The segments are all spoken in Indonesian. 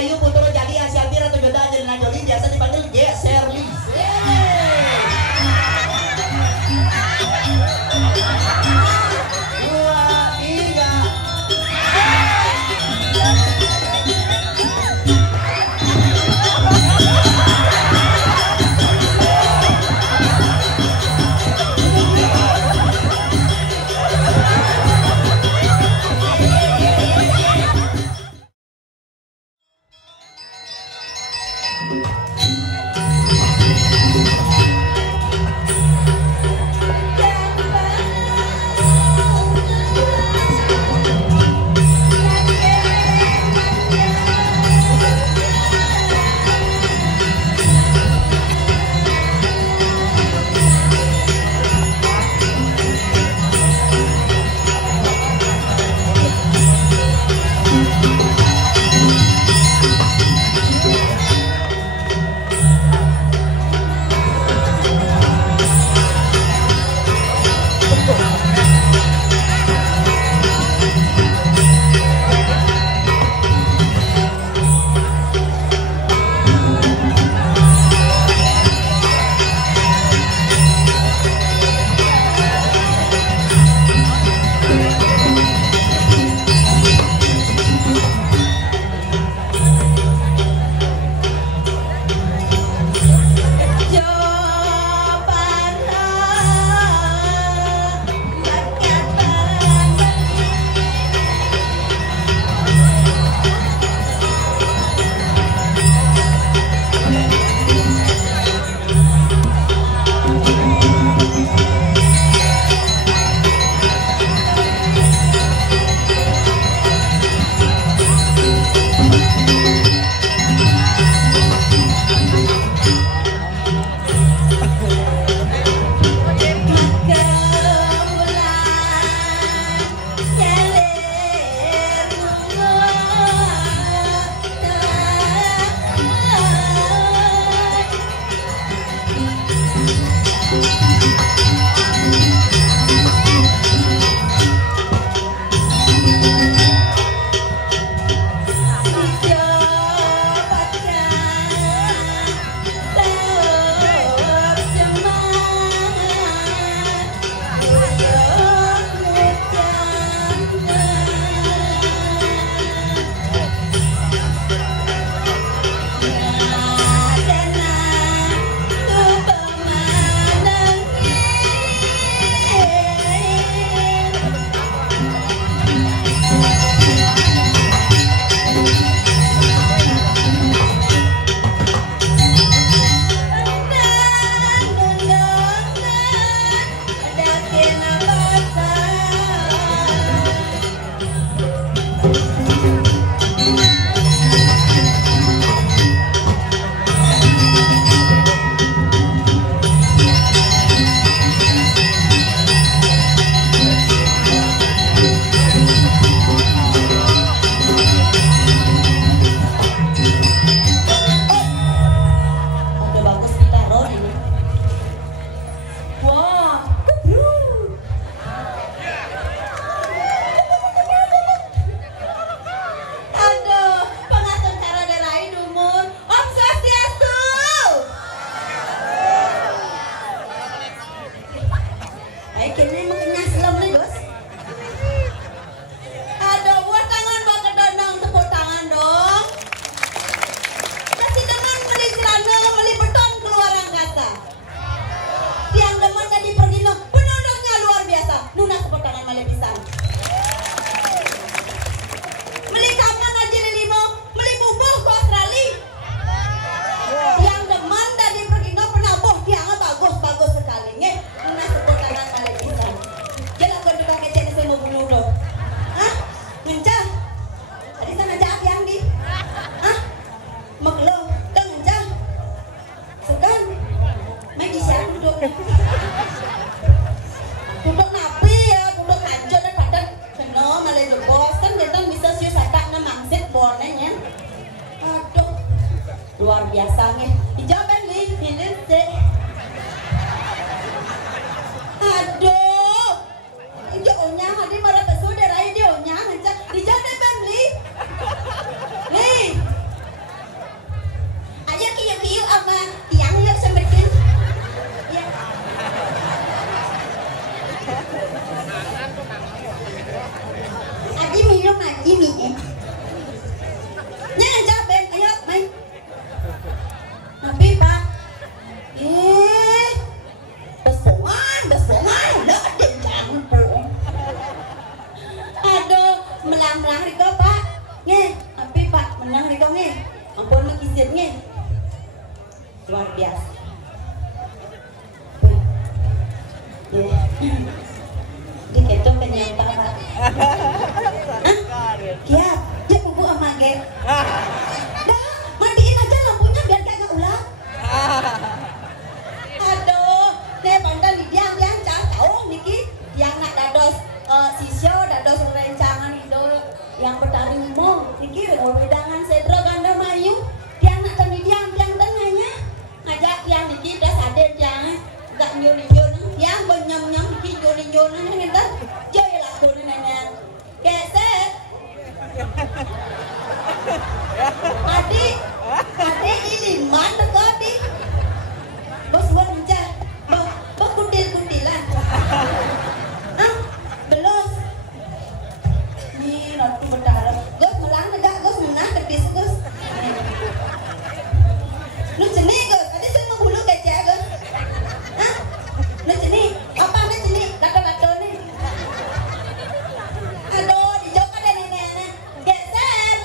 Bayu Putro Jali Asyabir atau Joda Angelina Jolie biasa dipanggil G. Shirley. Dua, tiga. luar biasanya ijaban nih hilin sih. Aduh ini onya hari marah ke. เ nge. Ampun makisir nge. Luar biasa. Di ketok kenyang banget. Kia, dia bubu sama ge. Dah, matiin aja lampunya biar kagak ulang. Aduh, teh pandan di diang tahu niki yang nak dados sisyo dados rencangan itu yang bertaring mau niki wedangan sedro ganda mayu tiang nak tadi tiang tengahnya ngajak tiang niki dah sadar tiang gak nyuliun tiang nyam niki nyuliun ngenten joy lakon nenek keset adik ini mana kodi bos buat bicara bos kuntil-kuntilan belos nih nanti berdarah gus melang negak gus menang kedis gus lu jenih gus tadi saya mau bulu kecek gus lu jenih apa lu jenih lato-lato nih aduh dijawab ada nenek-nenek geser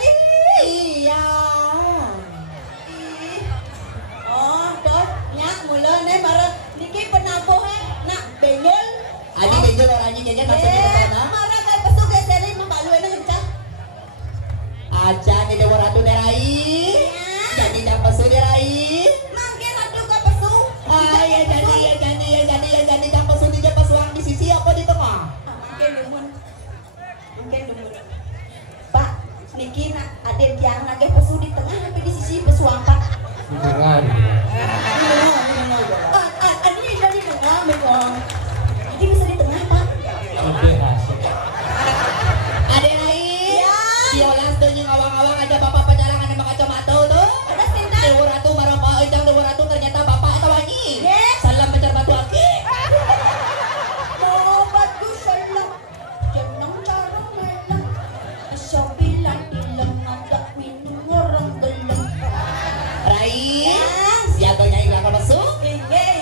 iya oh bos nyak mulai nih marah niki penampuh nak benyol Aji benjol orang anjing jajan maksudnya kemana? marah kayak pesu geserin membalu ini kencang Aja nih dewa ratu nerai. Jadi dah pesu nerai. mangke ratu ke pesu Ya jadi dah pesu di pesuang di sisi apa di tengah? mungkin dumun Pak niki nak aden tiang nage pesu di tengah tapi di sisi pesu apa Jangan. ini dari tengah memang ini bisa di tengah Pak Oke, hasil. Ada lain. ya Siolas tuh yang awang-awang ada bapak penjalangan yang kacamata tuh. ada sendal Dewa ratu marah pak ejang dewa ratu ternyata bapak atau wangi. Yes. Salam pencar batu aki. oh bagus salam jenang cara melang asal bilang dilam ada minum orang gelem Rai. Yang. Siaganya yang bakal masuk. inge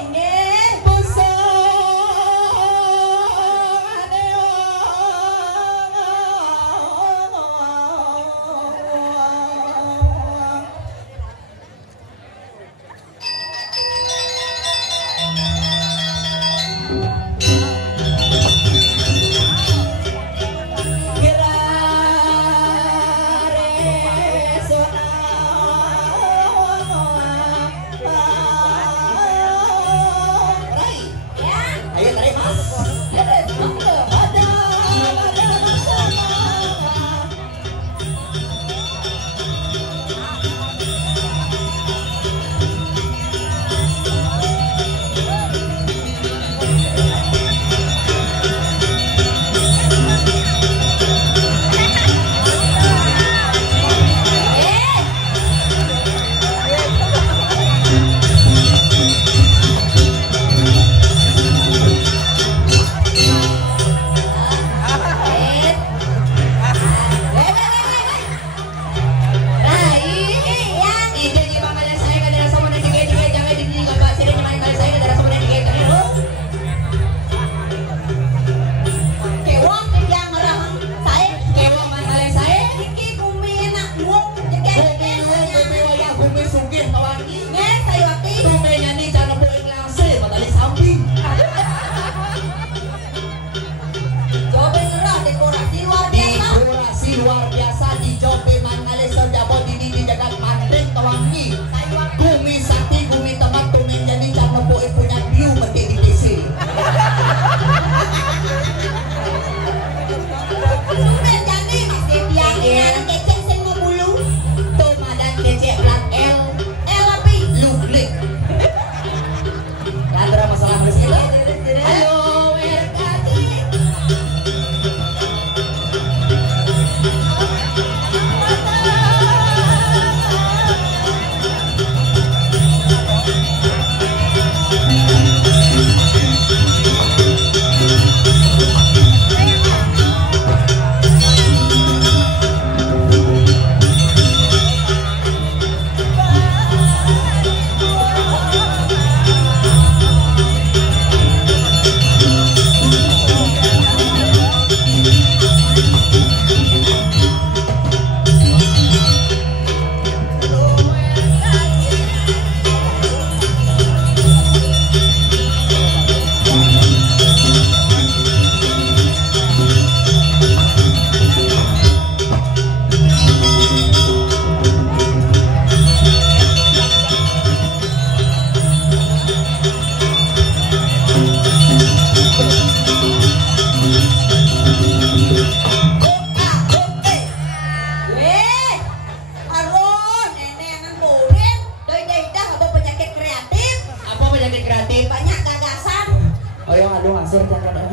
kasur jangan.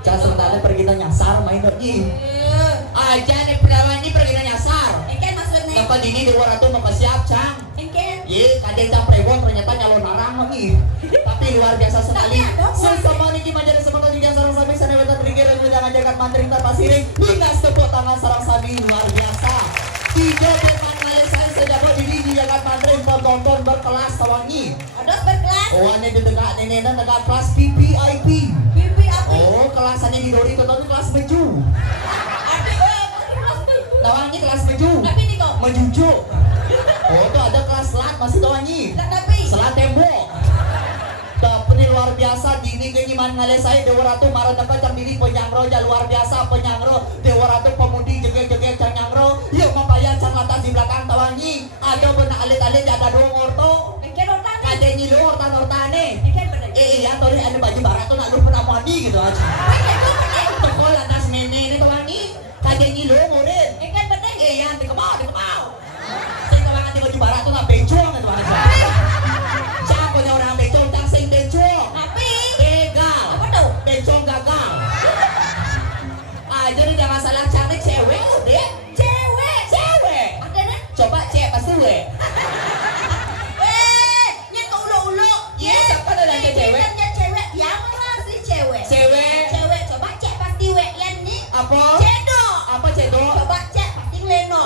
Jangan sebentar pergi kita nyasar main lagi. Aja nih perawan ini pergi nyasar. Engke maksudnya. Tempat ini di luar tuh mau siap cang. Engke. Ye, kadang cang prewon ternyata nyalon narang lagi. Tapi luar biasa sekali. Sesama niki menjadi semangat di sarang sabi sana wetan trigger dan jangan jagat mantri tar pasiring. Hingga tepuk tangan sarang sabi luar biasa. Tiga teman Malaysia sejago diri di jagat mantri tonton berkelas tawangi. Ada berkelas. Oh, ane di tegak nenek tegak kelas PPIP. Pipi apa? Oh, kelasannya di Dori tonton kelas meju. Tawangi kelas meju. Tapi nih kok. Mejujuk. Oh, tuh ada kelas selat masih tawangi. Tapi. Selat tembok. Tapi ini luar biasa dini kenyiman ngale saya Dewa Ratu marah dekat cang diri penyangro ja luar biasa penyangro Dewa Ratu pemudi jegek-jegek cang nyangro yuk mapayan cang latas di belakang tawangi ada benak alit-alit ada dong orto Engke rotane. ada nyilo ortan-ortane Engke bener. iya tori ada baju barat tuh nak lu pernah mandi gitu aja toko lantas nene ini tawangi ada nyilo murid Engke bener. iya di kemau saya kawangan di baju barat tuh nak becong gitu aja cang punya orang becong cang sing becong Tapi. gagal Apa tuh? becong gagal jadi jangan salah cari cewek udah cewek Ada nih. coba cek pasti we Nya ke ulo-ulo. Iya, siapa ada yang cewek? Nya cewek. Ya mana sih cewek? cewek Cewek coba cek pasti wek len nih. apa Cedok. apa cedok Coba cek pasti leno.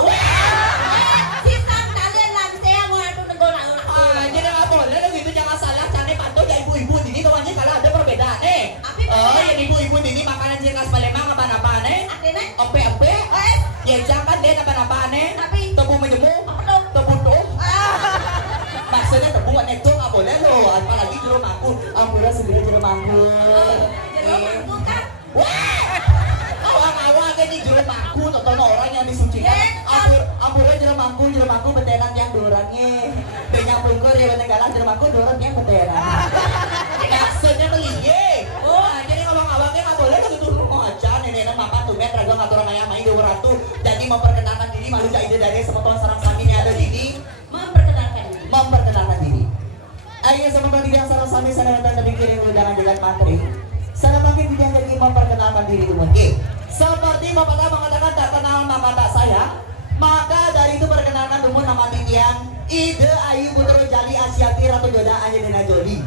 Sistem kalian langsung mau atuh negol jadi nggak boleh lo gitu jangan salah cari pantau ya ibu-ibu ini tawannya kalau ada perbedaan Tapi yang ibu-ibu ini makanan ciri khas Palembang apa-apa Akhirnya. ope-ope ya jangan deh apa-apa Tapi. tebu menjemu Apa tuh? tebu tuh maksudnya tebu itu nggak boleh loh apalagi juru mangku ampura segera juru mangku Jadi aku kan. wah awang-awang kan di juru mangku nonton orang yang disucikan ampura juru mangku beteran yang dorangnya dengan pungkur ya beteran juru mangku dorangnya beteran maksudnya beliye jadi awang-awangnya nggak boleh begitu rumah aja nenek mapan tuh men raga ngatur ayam main Dewa Ratu jadi memperkenalkan diri malu ide dari semeton sarang sami ini ada di memperkenalkan diri. Ayo sama yang sarang sami sana datang dari kiri undangan jalan materi. Sana makin tidak lagi memperkenalkan diri itu mungkin. Seperti bapak tak mengatakan tak kenal maka tak sayang. Maka dari itu perkenalkan dulu nama Tidian Ide Ayu Putro Jali Asyati Ratu Joda Angelina Jolie.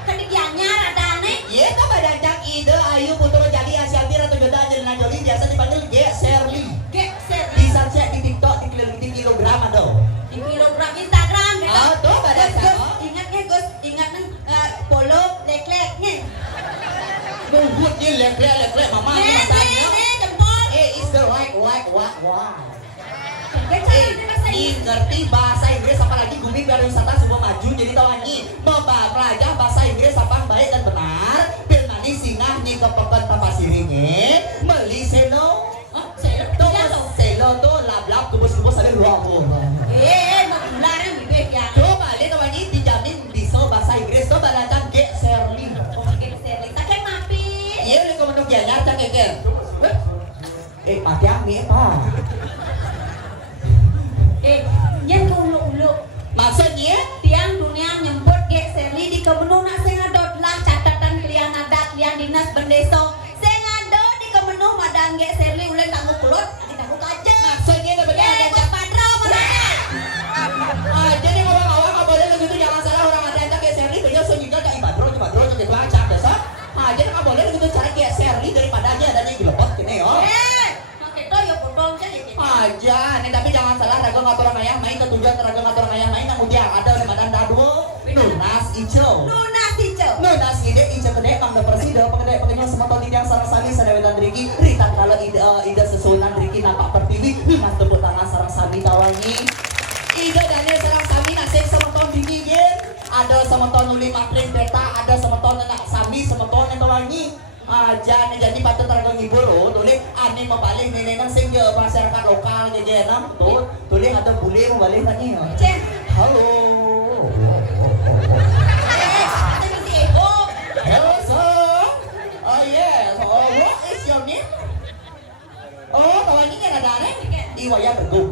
Kedidiannya rada aneh. Iya kan badan cang Ide Ayu Putro Jali Asyati Ratu Joda Angelina Jolie biasa dipanggil G. Shirley. Bisa cek di TikTok di kilogram ada. Di kilogram Instagram gitu. Oh, tuh badan cang. Ingatnya Gus, ingat nih polo lek-leknya. Bubut dia lek-lek mama ini matanya. Jempol. Is the right. Ngerti bahasa Inggris apalagi Gumi pariwisata semua maju jadi tawangi membaca bahasa Inggris apa baik dan benar pilmani sinah di kepekan tapasiringnya meli selo selo tuh lap-lap kubus-kubus ada dua Mau dilarang di beg ya. coba lihat tawangi dijamin bisa bahasa Inggris tuh balacan Get Shirley Oke, sering. Kakek mapi. iya udah kemenuk ya nyata keke mati angin apa Yang ke ulo-ulo. maksudnya Tiang dunia nyemput Gek Serli di kemenu nak sing adot lah catatan klien adat klien dinas bendeso. Sing adot di kemenu madang Gek Serli uleh kanggo kulot, adi kanggo kaje. maksudnya ada benar ada Cek padro mana? jadi ngomong-ngomong nggak boleh begitu jangan salah orang ada yang kayak Shirley beliau sejujurnya kayak ibadro jadi baca biasa jadi nggak boleh begitu cara kayak Shirley daripada aja adanya di lepot gini Kita ya potong aja gitu. aja nih tapi jangan salah raga ngatur ayam main ketujuan raga ngatur ayam main kemudian ada di badan dadu nunas ijo Lunas hijau. nunas ide ijo gede mangga persido pengen semua tonton yang sarang sami sadewetan Driki ritan kalau ide sesunan Driki nampak pertiwi mas tepuk tangan sarang sami tawangi ide dari sarang sami nasib semeton dingin ada semeton nuli makrim peta ada semeton anak sami semeton yang tawangi aja jadi patut terang ngibur tulis aneh membalik nenek sing masyarakat lokal jajanan tulis ada bule membalik tadi Cen. halo hello sir oh yes what is your name tawangi kan ada aneh iwaya bergum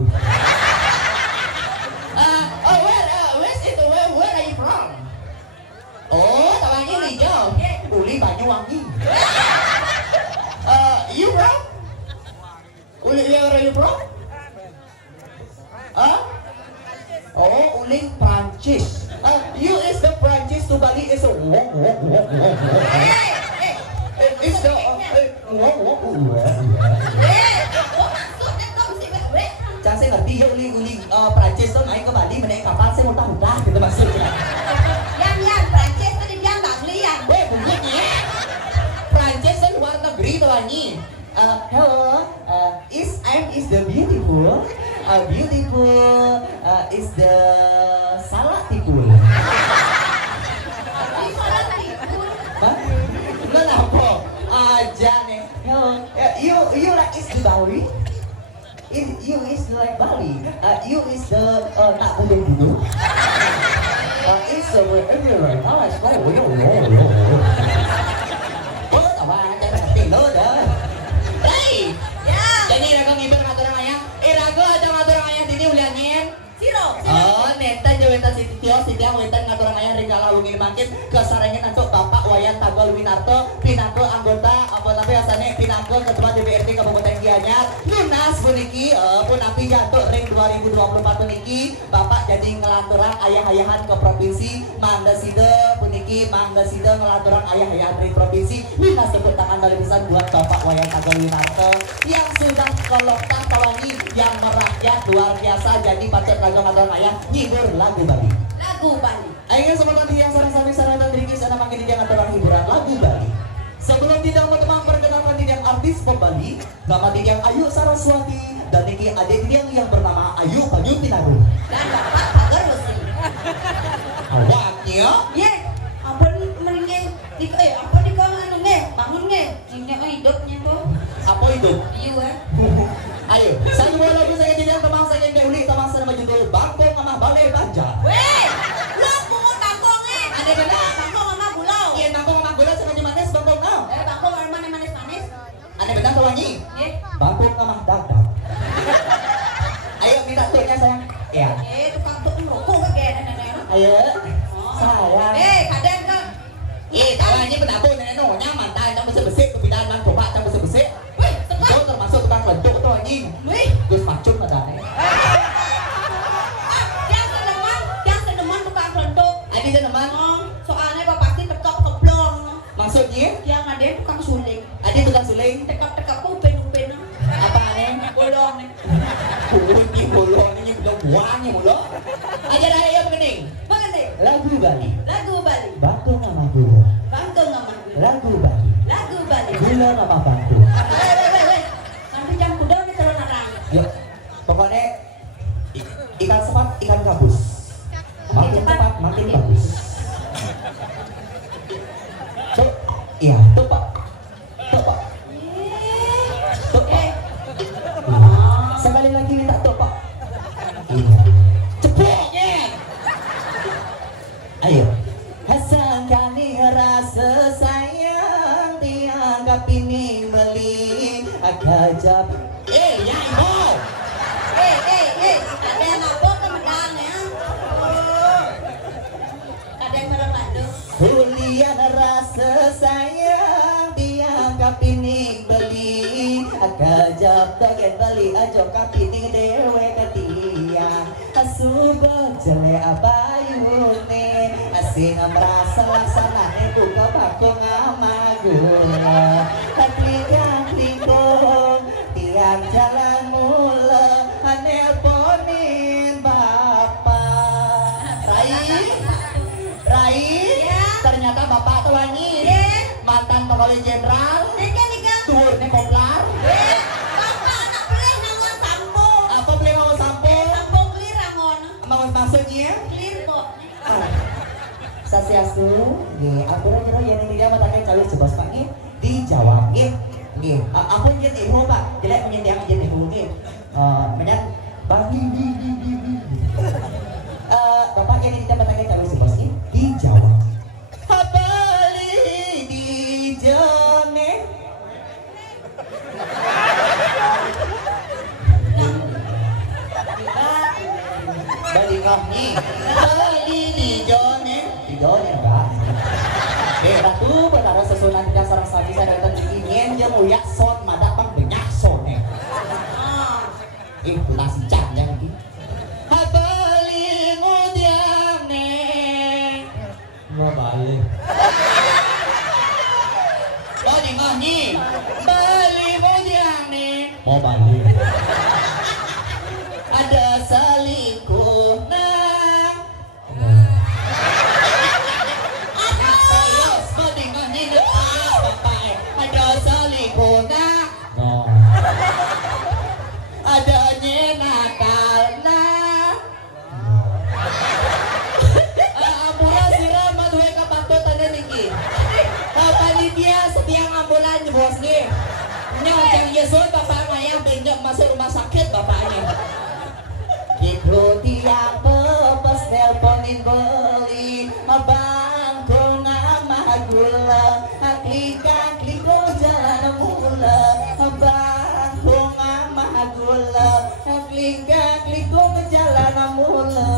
where are you from tawangi hijau. Uli Banyuwangi. You bro? Uli where are you bro? Oh, Uli Prancis. You is the Prancis to Bali is a it's the Chàng saya ngerti ya uli Prancis tuh naik ke Bali menaik kapal saya muntah-muntah gitu maksudnya. Yang Prancis tadi yang nggak lihat. Weh bunyinya. Prancis tuh luar negeri tuh Ani. Hello, is the beautiful, is the salatipul. Hah? Kenapa? Aja nih. Hello, you like is the Bali? You is like Bali. You is the nak boleh dulu. It's everywhere. Let's go. Oh, tahu aja ngerti lo dah. Hey, jadi ragu ngibur ngatur ayah. Ragu aja ngatur ayah dini uliannya. Siro. Oh, neta jaweta sitiang wetan ngatur ayah regala lungin makin kesarangin untuk Bapak Wayan Tagol Winarto, pinangko anggota apa tapi asalnya pinangko ketua DPRD Kabupaten Gianyar. Lunas puniki pun api jatuh ring 2024 puniki Bapak jadi ngelaturan ayah-ayahan ke provinsi Mandasida puniki Mandasida ngelaturan ayah-ayahan ring provinsi. Lunas tepuk tangan dari besar buat Bapak Wayan Tagol Winarto yang sudah kolokkan tawani yang merakyat luar biasa. Jadi patut lagu ngatur ayah nyibur lagu Bali. Lagu Bali. Ayo sebelum yang sarang-sarang sarang Riki sana makin dia ngatur hiburan lagu Bali. Sebelum tidak teman perkenalkan tidak artis pembali, nama dia Ayu Saraswati dan Niki adik dia yang bernama Ayu Banyu Pinaru. Dan Bapak Pagar Rusi. Awaknya? Ye, ampun mendingin. Apa di kau anu nge? Bangun nge? Ini hidupnya tuh. Apa itu? Iya kan? Ayo, satu buah lagu saya tidak teman saya yang dahulu teman saya nama judul Bangkong sama Balai Banja. Weh, lo pungut bangkong nge? Ada benar? Bangkong sama pulau. Iya, Bangkong sama Gula sama manis Bangkong now. Bangkong mana manis-manis? Ada benar kawangi? Ye. Bangkong sama Dadang. Ayo minta tuknya sayang. Ya. Tukang tuk merokok ke nenek. Ayo. Sayang. Kadang kan. Kawannya penabung nenek-neneknya mantan yang besar-besar kebidaan man coba yang besar-besar. Wih, tepat. Itu termasuk tukang lentuk tuh anjing. Wih. Gus macun madane. Yang sedeman tukang lentuk. Adi teman. Soalnya bapak pasti tekap keblong. Maksudnya? Yang ada tukang suling. Adi tukang suling. Tekap-tekap upen-upen. Apa aneh? Bolong nih. Ini bolong ini udah buahnya mulu. Aja dah ya bening. Mengenai Lagu Bali. lagu Bali. Bangkong sama Gula. Bangkong sama gue. Lagu Bali. Lagu Bali. Gula sama Bangkong. Weh. Nanti jam kuda nih terus narang. Yuk. Pokoknya ikan sepat, ikan gabus. Makin cepat, makin bagus. Tuh, iya, tuh Pak. Tuh Pak. Tuh Pak. Sekali lagi minta tuh Pak. Iya. Cepetnya. Ayo. Hasan kali rasa sayang dianggap ini meli agak ya ibu. Ada yang ngapok ke medang ya. Ada yang meremadu. Hulian rasa sayang dianggap ini beli agak jauh bagian beli ajo kapini dewe ketiang asuba jele abayune asing merasa laksana buka bakong amagula klikang tiang jalan mula nelponin bapak Rai ternyata bapak tuh lagi mantan pegawai jenderal turnya koplar Bapak anak beli nangon sampo. apa beli mau sampo Sampo clear rangon. mau maksudnya Clear kok. sasiastu nih aku kira yang ini dia matanya cawe sebas pagi dijawab nih aku jadi ibu pak jelek menyendiang jadi ibu nih menyak bagi bapak yang ini dia matanya cawe sebas nih dijawab Habali di jone Bali kami Habali di jone enggak susunan tidak sarang sami sa dawetan driki nyen jeung uyak son madapang benyak son pulas jangan gitu. Habaling udiang neng. Mau balik. Oh di nganyi. Baling udiang neng. Mau balik. Ada selingkuh nah. Serius, mau di nganyi serius bapak. Ada selingkuh nah. No. Ada nyenakal nah. Ampura sira maduwe ka pagtutan niki. Panitia setiang ambulan bos nih. Nya jang Yesus bapak ngayang benjok masuk rumah sakit bapaknya. Gitu tiang pepes nelponin beli mabangko ngamah gula klik-kliko jalan mula mabangko ngamah gula klik-kliko jalan mula.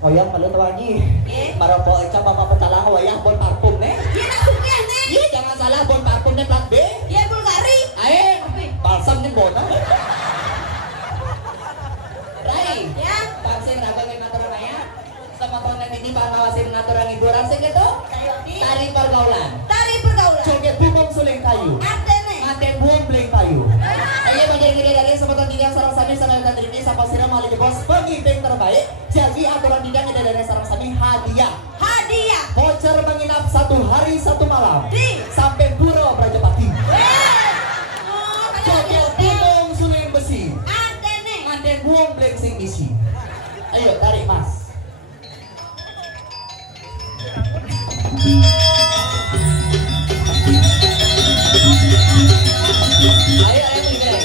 Oyang malut wangi. Maropo ica bapak petalah wayang bon parfum nih. Iya nak suka nih. Iya jangan salah bon parfum nih plat B. Iya Bulgari. Ayo balsam nih bona. Rai. Ya. Pangsin raga kay ngaturan aya. Sama konten ini pangawasin ngaturan hiburan sing gitu. Tari pergaulan. Tari pergaulan. Joget bubong suling kayu. Atene. Aten buang bling kayu. Ayo bagian gede dari sebetulnya tiga sarang sami sarang dan ini sampai sira mali bos pengimpin terbaik. Jadi aturan tidak ada dari sarang sami hadiah. Hadiah. Voucher menginap 1 hari 1 malam Di. sampai Puro Brajapati. Oh, Joget bubong suling besi. Atene. Aten buang bling sing isi. Ayo tarik mas. Ayo Miguel.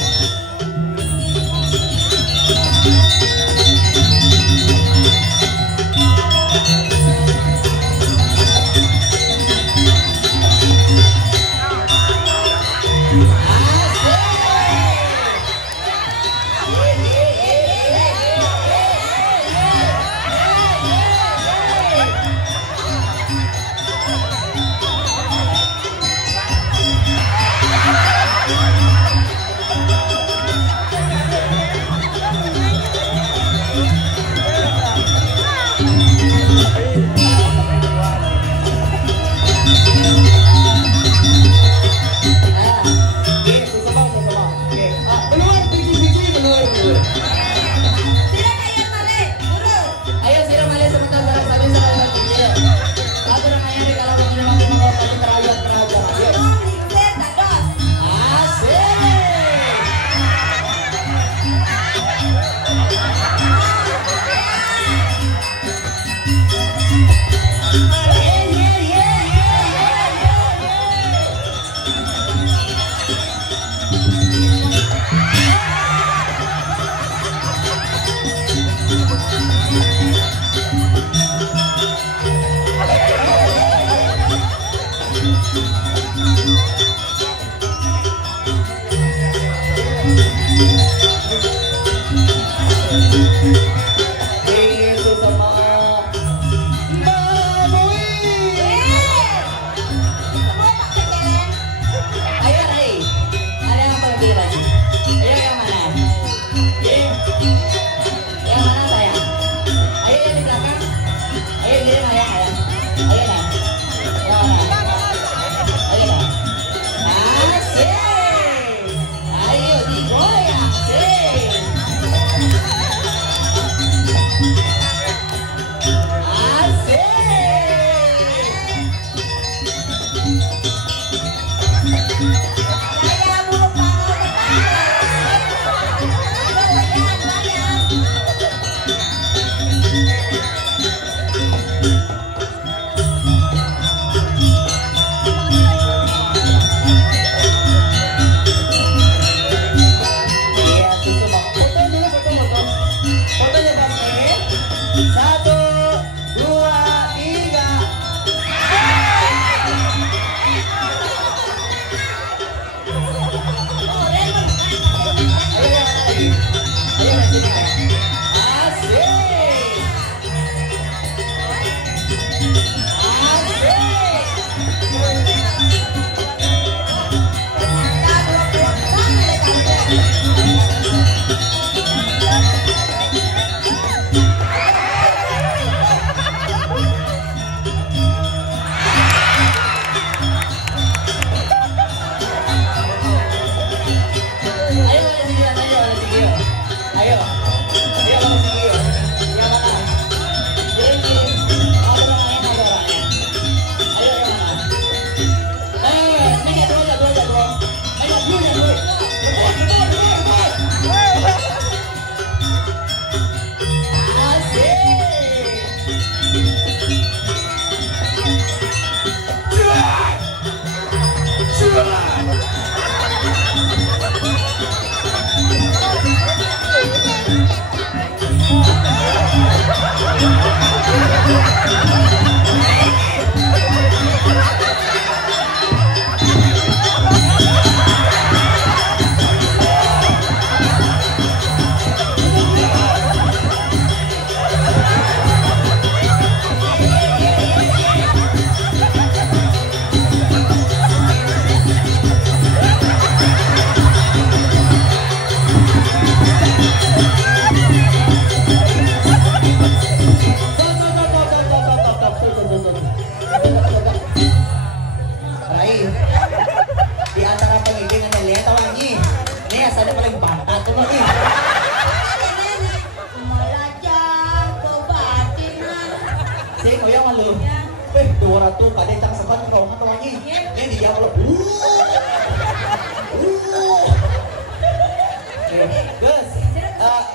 Gus,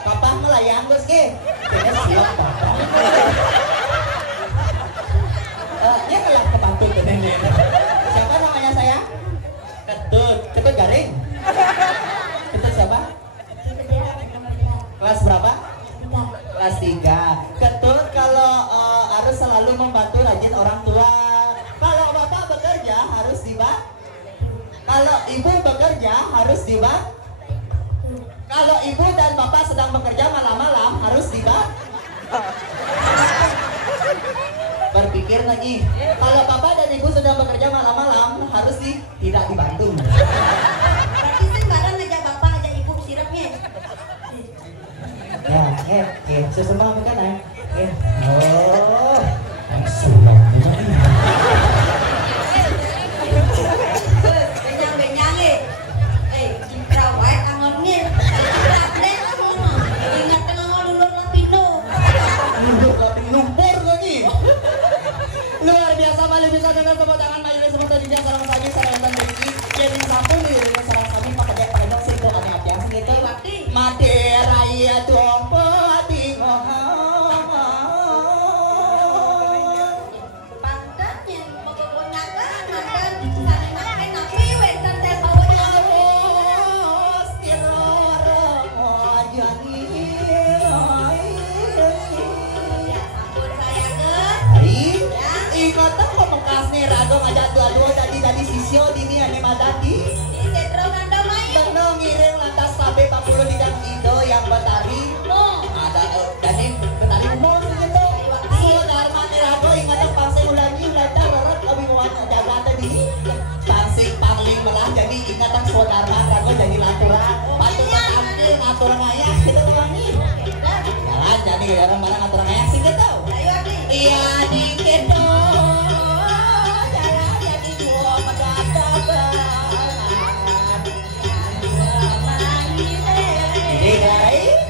Papa melayang Gus ke? Kayaknya siap Papa. Dia kelak kepantut ke nenek. Siapa namanya saya? Ketut, Ketut Garing. Ketut siapa? Kelas berapa? Kelas 3. Ketut kalau harus selalu membantu rajin orang tua. Kalau Bapak bekerja harus dibantu. Kalau Ibu bekerja harus dibantu. Kalau Ibu dan Bapak sedang bekerja malam-malam harus dibantu. Berpikir lagi. Kalau Bapak dan Ibu sedang bekerja malam-malam harus tidak dibantu. Berarti sembarang aja Bapak aja Ibu sirapnya. Ya, sesama makan ya. Oh, Benyang-benyang cipra wae angonnya. Cipra ngono. Ingat tengah lulur lapino. lumpur lagi. Luar biasa, Mali bisa dengan tepuk tangan majelis semua tadi yang salam pagi salam rezeki. Jadi sampun di rumah sarang kami pakai pendok sih tuh ane yang segitu. Mati raya tuh pati Pantatnya pokoknya kan sana makan napi wes santai bawanya. Ingatan pemengkas nih rago ngajak dua-dua tadi sisio dini ane madadi. Ini setro nganda main. Tenang ngiring lantas tabe 40 di Kang Indo yang Batari. No. Ada jadi Batari umur segitu. Saudara mati rago ingatan pangsi ulangi belajar reret kebingungan jaga tadi. Pangsi pangling melah jadi ingatan saudara rago jadi latura. Patu tampil ngatur ngayak gitu wangi. Jalan jadi orang-orang ngatur ngayak sih gitu. Ayo Adi. Iya dikit dong. Jalan jadi gua mendatang. Ini guys.